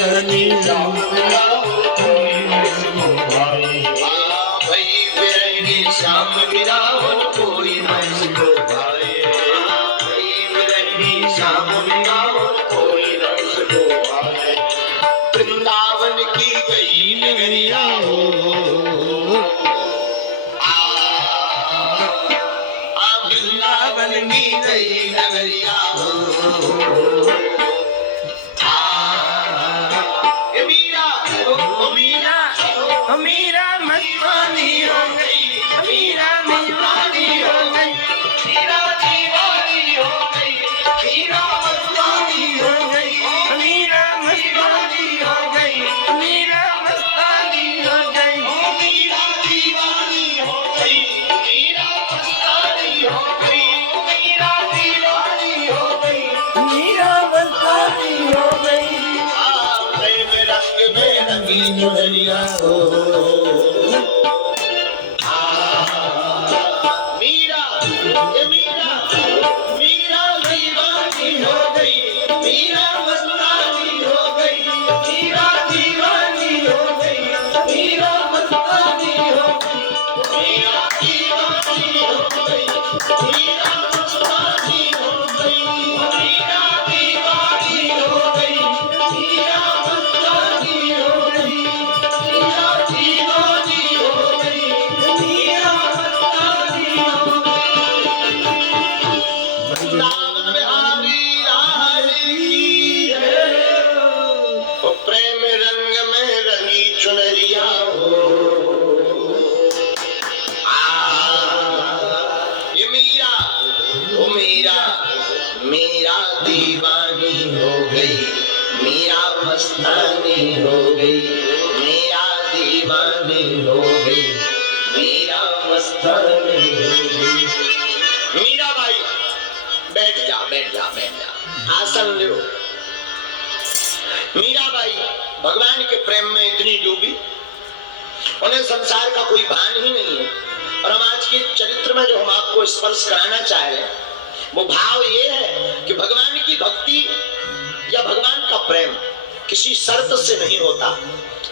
मस्तानी श्याम मिलाओ कोई हमको भाई। भाई बिरही श्याम मिलाओ कोई हमको भाई। भाई बिरही श्याम मिलाओ कोई हमको भाई। वृंदावन की गई नगरिया वृंदावन की गई नगरिया मीरा मस्तानी हो गई, मीरा दीवानी हो गई, मीरा दीवानी हो गई, मीरा मस्तानी हो गई, मीरा मस्तानी हो गई, मीरा मस्तानी हो गई, मीरा दीवानी हो गई, मीरा मस्तानी हो गई, मीरा दीवानी हो गई, मीरा मस्तानी हो गई। प्रेम रंग में रंगी चुनरिया हो मीरा मीरा मीरा दीवानी हो गई, मीरा मस्तानी हो गई, मीरा दीवानी हो गई, मीरा मस्तानी हो गई, मीरा दीवानी हो गई, मीरा मस्तानी हो गई, मीरा दीवानी हो गई, मीरा मस्तानी हो गई, मीरा दीवानी हो गई, मीरा मस्तानी हो गई। वृंदावन बिहारी लाल की जय। ओ प्रेम रंग में रंगी चुनरिया हो ये मीरा ओ मीरा मीरा दीवानी हो गई, मीरा मस्तानी हो गई, मीरा दीवानी हो गई, मीरा मस्तानी हो गई। मीरा भाई बैठ जा बैठ जा बैठ जा, आसन लो। मीरा बाई भगवान के प्रेम में इतनी डूबी, उन्हें संसार का कोई भान ही नहीं है। और हम आज के चरित्र में जो हम आपको स्पर्श कराना चाह रहे हैं वो भाव ये है कि भगवान की भक्ति या भगवान का प्रेम किसी शर्त से नहीं होता।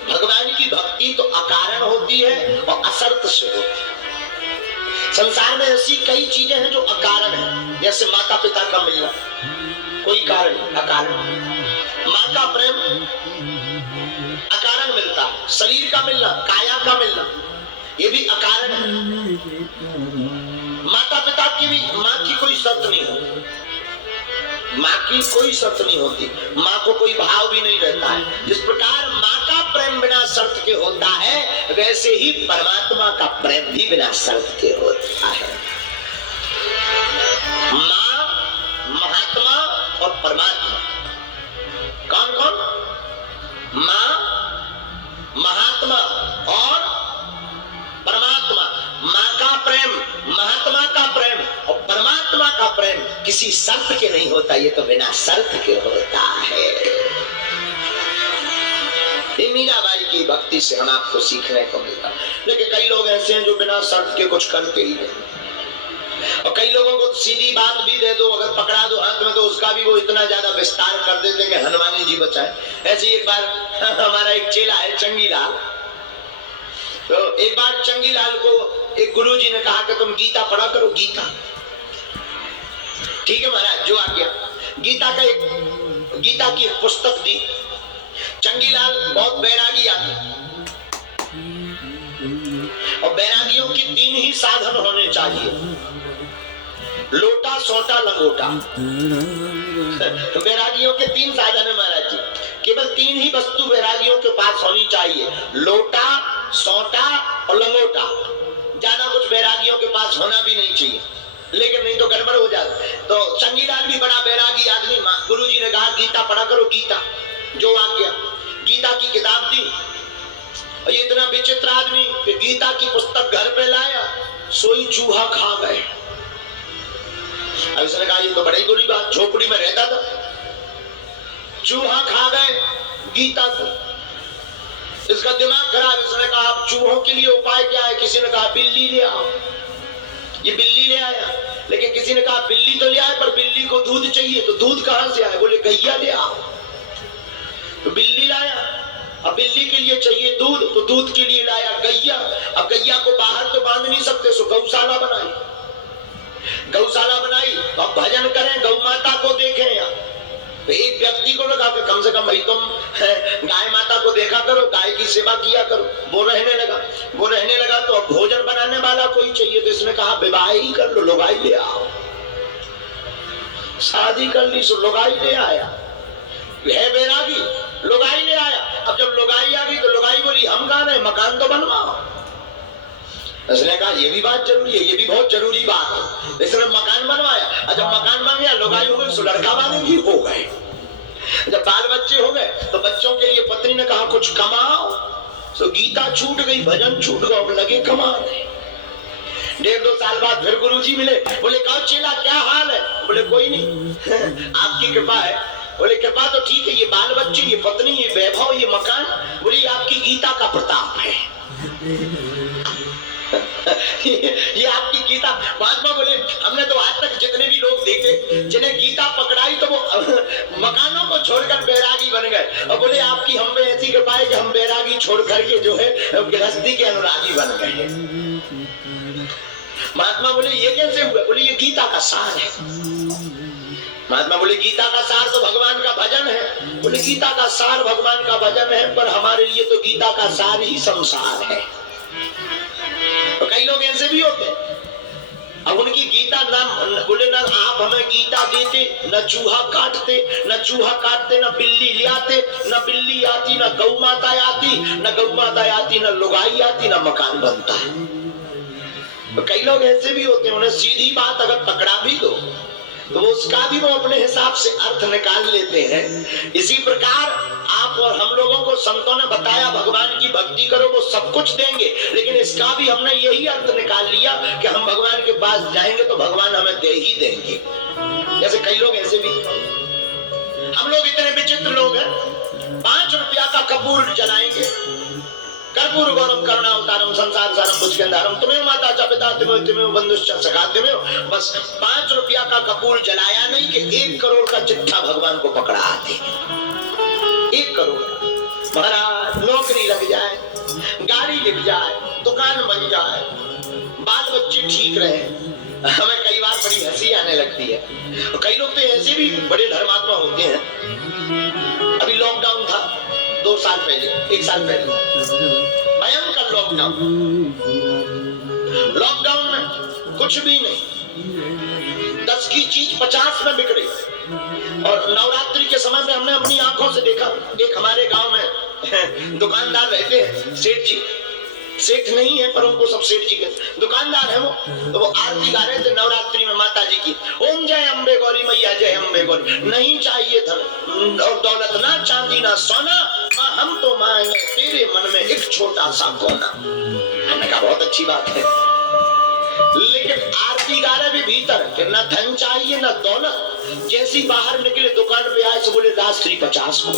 भगवान की भक्ति तो अकारण होती है और असर्त से होती है। संसार में ऐसी कई चीजें हैं जो अकारण है, जैसे माता पिता का मिलना कोई कारण अकारण, माँ का प्रेम अकारण मिलता है, शरीर का मिलना काया का मिलना ये भी अकारण है। माता पिता की भी माँ की कोई शर्त नहीं होती, माँ की कोई शर्त नहीं होती, माँ को कोई भाव भी नहीं रहता है। जिस प्रकार माँ का प्रेम बिना शर्त के होता है वैसे ही परमात्मा का प्रेम भी बिना शर्त के होता है। माँ महात्मा और परमात्मा कौन कौन? माँ महात्मा और परमात्मा। माँ का प्रेम महात्मा का प्रेम और परमात्मा का प्रेम किसी शर्त के नहीं होता, ये तो बिना शर्त के होता है। ये मीराबाई की भक्ति से हम आपको सीखने को मिलता। लेकिन कई लोग ऐसे हैं जो बिना शर्त के कुछ करते ही नहीं, और कई लोगों को सीधी बात भी दे दो, अगर पकड़ा दो हाथ में तो उसका भी वो इतना ज्यादा विस्तार कर देते हैं कि हनुमानी जी बचाए। ऐसे ही एक बार हमारा एक चेला है चंगीलाल, तो एक बार चंगीलाल को एक गुरुजी ने कहा कि तुम गीता पढ़ा करो। गीता ठीक है महाराज, जो आ गया गीता की एक पुस्तक दी। चंगीलाल बहुत बैरागी आदमी, और बैरागियों की 3 ही साधन होने चाहिए, लोटा सोटा लंगोटा। बैरागियों के 3 साधन है महाराज जी, केवल 3 ही वस्तु बैरागियों के पास होनी चाहिए, लोटा सोटा और लंगोटा। ज्यादा कुछ बैरागियों के पास होना भी नहीं चाहिए, लेकिन नहीं तो गड़बड़ हो जाती। तो चंगीलाल भी बड़ा बैरागी आदमी, गुरुजी ने कहा गीता पढ़ा करो। गीता जो आ गया, गीता की किताब दी, और ये इतना विचित्र आदमी कि गीता की पुस्तक घर पे लाया, सोई चूहा खा गए। अब इसने कहा ये तो बड़ी बुरी बात, झोपड़ी में रहता था, चूहा खा गए गीता को। इसका दिमाग खराब। इसने कहा अब चूहों के लिए उपाय क्या है? किसी ने कहा बिल्ली ले आओ। ये बिल्ली ले आया, लेकिन किसी ने कहा बिल्ली तो ले आए पर बिल्ली को दूध चाहिए, तो दूध कहां से आए? बोले गैया ले आओ। तो बिल्ली लाया, अब बिल्ली के लिए चाहिए दूध, तो दूध के लिए लाया गैया। अब गैया को बाहर तो बांध नहीं सकते, सो गौशाला बनाई। गौशाला बनाई तो अब भजन करें, गौ माता को देखें। यार तो एक व्यक्ति को लगा कि कम से कम भाई तुम गाय माता को देखा करो, गाय की सेवा किया करो। वो रहने लगा तो अब भोजन बनाने वाला कोई चाहिए, तो इसने कहा विवाह ही कर लो, लुगाई ले आओ। शादी कर ली सो लुगाई ले आया, है बैरागी, लुगाई ले आया। अब जब लुगाई आ गई तो लुगाई बोली हम कहाँ रहे, मकान तो बनवाओ। इसने कहा ये भी बात जरूरी है, ये भी बहुत जरूरी बात है। इसने मकान बनवाया, जब मकान बन गया लुगाई हो गई, सो लड़का वाले हो गए। जब बाल बच्चे हो गए तो बच्चों के लिए पत्नी ने कहा कुछ कमाओ, तो गीता छूट गई, भजन छूट गया, लगे कमाने। 1.5-2 साल बाद फिर गुरुजी मिले, बोले कहो चेला क्या हाल है? बोले कोई नहीं आपकी कृपा है। बोले कृपा तो ठीक है, ये बाल बच्चे, ये पत्नी, ये वैभव, ये मकान, बोले आपकी गीता का प्रताप है ये आपकी गीता। महात्मा बोले हमने तो आज तक जितने भी लोग देखे जिन्हें गीता पकड़ाई तो वो मकानों को छोड़कर बैरागी बन गए। और बोले आपकी हम पे ऐसी कृपा है कि हम बैरागी छोड़ करके जो है गृहस्थी के अनुरागी बन गए। महात्मा बोले ये कैसे हुआ? बोले ये गीता का सार है। महात्मा बोले गीता का सार तो भगवान का भजन है। बोले गीता का सार भगवान का भजन है, पर हमारे लिए तो गीता का सार ही संसार है। तो कई लोग ऐसे भी होते हैं, अब उनकी गीता नाम बोले ना आप हमें गीता देते, न चूहा काटते, न बिल्ली ले आते, न बिल्ली आती, न गौ माता आती, न गौ माता आती, न लुगाई आती, न मकान बनता है। तो कई लोग ऐसे भी होते हैं, उन्हें सीधी बात अगर पकड़ा भी दो तो उसका भी वो अपने हिसाब से अर्थ निकाल लेते हैं। इसी प्रकार आप और हम लोगों को संतों ने बताया भगवान की भक्ति करो वो सब कुछ देंगे, लेकिन इसका भी हमने यही अर्थ निकाल लिया कि हम भगवान के पास जाएंगे तो भगवान हमें दे ही देंगे। जैसे कई लोग ऐसे भी, हम लोग इतने विचित्र लोग हैं, 5 रुपया का कपूर जलाएंगे, कर्पूर गौरम करुणावतारम संसार सारम भुजगेंद्रम तुम्हें माता च पिता तुम्हें बंधुश्च सखा तुम्हें। बस 5 रुपया का कपूर जलाया नहीं कि 1 करोड़ का चिट्ठा भगवान को पकड़ा आते। 1 करोड़ महाराज, नौकरी लग जाए, गाड़ी लग जाए, दुकान बन जाए, बाल बच्चे ठीक रहे। हमें कई बार बड़ी हंसी आने लगती है। कई लोग तो ऐसे भी बड़े धर्मात्मा होते हैं। अभी लॉकडाउन था 2 साल पहले, 1 साल पहले भयंकर लॉकडाउन में कुछ भी नहीं, 10 की चीज 50 में बिक रही। और नवरात्रि के समय में हमने अपनी आंखों से देखा, एक हमारे गांव में दुकानदार रहते हैं, सेठ जी, सेठ नहीं है पर उनको सब सेठ जी के दुकानदार है वो। तो वो आरती गा रहे थे नवरात्रि में माता जी की, ओम जय अम्बे गौरी मैया, जय अम्बे गौरी। नहीं चाहिए धन और दौलत, ना चांदी ना सोना, माँ हम तो मांगे तेरे मन में एक छोटा सा कोना। हमने कहा बहुत अच्छी बात है, लेकिन आरती गा रहे भी भीतर कि न धन चाहिए न दौलत। जैसी बाहर निकले दुकान पे आए तो बोले रात्रि 50 को।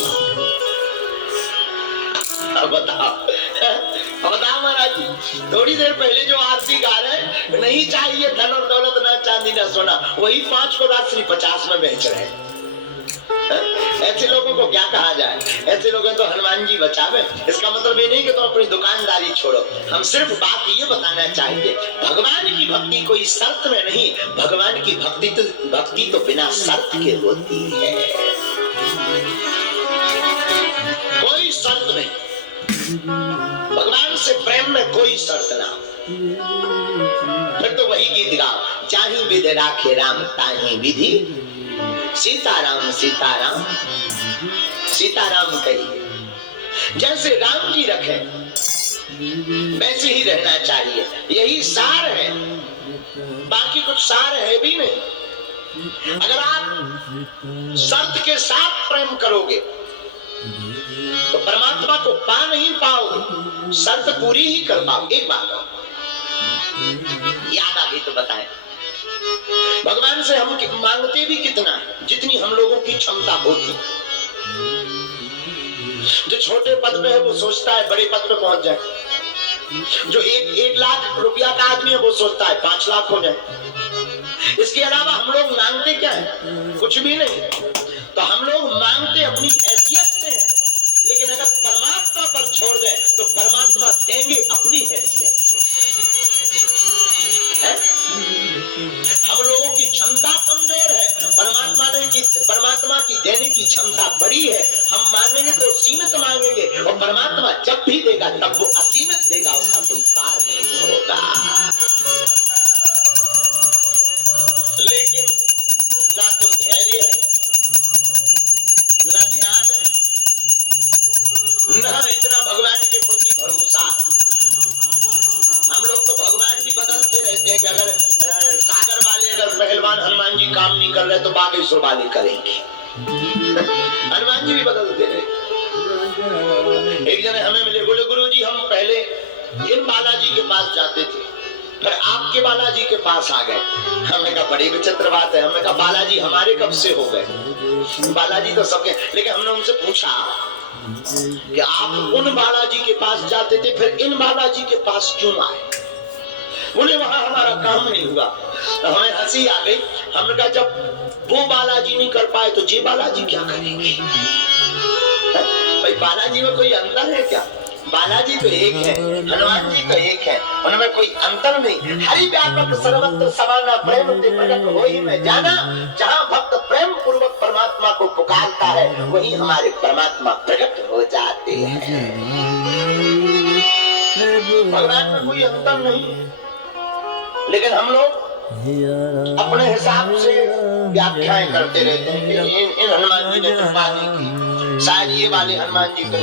बताओ महाराज जी, थोड़ी देर पहले जो आरती गा रहे नहीं चाहिए धन और दौलत ना चांदी ना सोना, वही 5 को रात्रि 50 में बेच रहे हैं। ऐसे लोगों को क्या कहा जाए? ऐसे लोगों को हनुमान जी बचावे। इसका मतलब ये नहीं कि तुम अपनी दुकानदारी छोड़ो, हम सिर्फ बात ये बताना चाहते, भगवान की भक्ति कोई शर्त में नहीं, भगवान की भक्ति तो बिना शर्त के होती है, कोई शर्त नहीं। भगवान से प्रेम में कोई शर्त ना। फिर तो वही गीत गाओ, चाही विधि राखे राम ताही विधि, सीताराम सीताराम सीताराम कहिए। जैसे राम जी रखे वैसे ही रहना चाहिए, यही सार है, बाकी कुछ सार है भी नहीं। अगर आप शर्त के साथ प्रेम करोगे तो परमात्मा को पा नहीं पाओगे, शर्त पूरी ही कर पाओ। एक बात याद आ गई तो बताएं, भगवान से हम मांगते भी कितना, जितनी हम लोगों की क्षमता होती। जो छोटे पद पे है वो सोचता है बड़े पद पे पहुंच जाए, जो 1 लाख रुपया का आदमी है वो सोचता है 5 लाख हो जाए। इसके अलावा हम लोग मांगते क्या है? कुछ भी नहीं। तो हम लोग मांगते अपनी हैसियत से हैं देंगे अपनी हैसियत से। है? हम लोगों की क्षमता कमजोर है, परमात्मा की देने की क्षमता बड़ी है। हम मांगेंगे तो सीमित मांगेंगे, और परमात्मा जब भी देगा तब वो असीमित देगा, उसका कोई पार नहीं होगा। लेकिन ना तो धैर्य है, ना ध्यान है, ना इतना भगवान के प्रति भरोसा। हम लोग तो भगवान भी बदलते रहते हैं कि अगर सागर वाले, अगर पहलवान हनुमान जी काम नहीं कर रहे तो बागेश्वर वाले करेंगे। हनुमान जी भी बदलते रहे। एक जने हमें मिले, बोले गुरुजी हम पहले इन बालाजी के पास जाते थे, फिर आपके बालाजी के पास आ गए। हमने कहा बड़ी विचित्र बात है। हमने कहा बालाजी हमारे कब से हो गए? बालाजी तो सबके। लेकिन हमने उनसे पूछा कि आप उन बालाजी के पास जाते थे, फिर इन बालाजी के पास क्यों आए? बोले वहां हमारा काम नहीं हुआ। तो हमें हंसी आ गई। हमने कहा जब वो बालाजी नहीं कर पाए तो जी बालाजी क्या करेंगे? भाई बालाजी में कोई अंतर है क्या? बालाजी तो एक है, हनुमान जी तो एक है, उनमें कोई अंतर नहीं। हरि व्यापक सर्वत्र समाना प्रेम ते प्रकट होई में जाना। जहाँ भक्त प्रेम पूर्वक परमात्मा को पुकारता है, वहीं हमारे परमात्मा प्रकट हो जाते हैं। भगवान में कोई अंतर नहीं। लेकिन हम लोग अपने हिसाब से व्याख्याएं करते रहते हैं कि इन हनुमान जी ने कृपा नहीं की, शायद ये वाले हनुमान जी को